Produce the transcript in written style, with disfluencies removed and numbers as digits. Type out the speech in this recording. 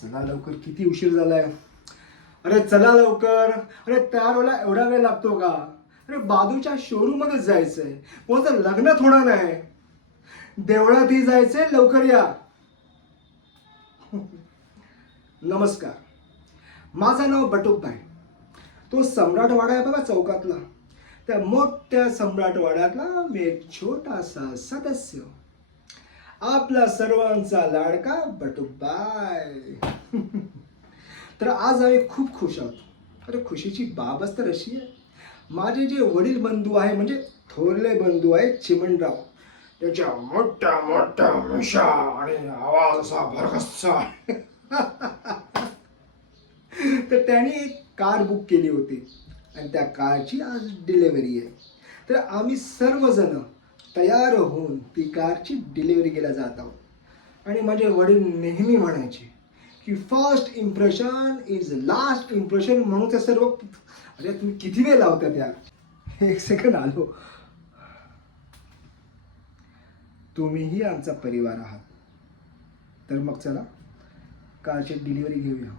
चला लवकर, किती उशीर झालाय. अरे चला लवकर. अरे तयार व्हायला एवढा वेळ लागतो का? अरे बाजूच्या शोरूम मध्येच जायचंय, कोणाचं लग्न थोडं नाही, देवळातही जायचंय, लवकर या. नमस्कार, माझं नाव बटुकभाई. तो सम्राटवाडा आहे बघा चौकातला, त्या मोठ्या सम्राटवाड्यातला मी एक छोटासा सदस्य, आपला सर्वांचा लाडका बटुकभाई. तर आज आम्ही खूप खुश आहोत. अरे खुशीची बाबच तर अशी आहे, माझे जे वडील बंधू आहे, म्हणजे थोरले बंधू आहेत चिमणराव, त्याच्या मोठ्या मोठ्या मिशा आणि आवाज असा भरकस्सा. तर त्यांनी एक कार बुक केली होती आणि त्या कारची आज डिलिव्हरी आहे. तर आम्ही सर्वजण तयार होऊन ती कारची डिलिव्हरी केल्या जात आहोत. आणि माझे वडील नेहमी म्हणायचे की first impression is last impression, म्हणून ते सर्व. अरे तुम्ही किती वेळ लावतात यार, एक सेकंड आलो. तुम्हीही आमचा परिवार आहात, तर मग चला कारची डिलिव्हरी घेऊया.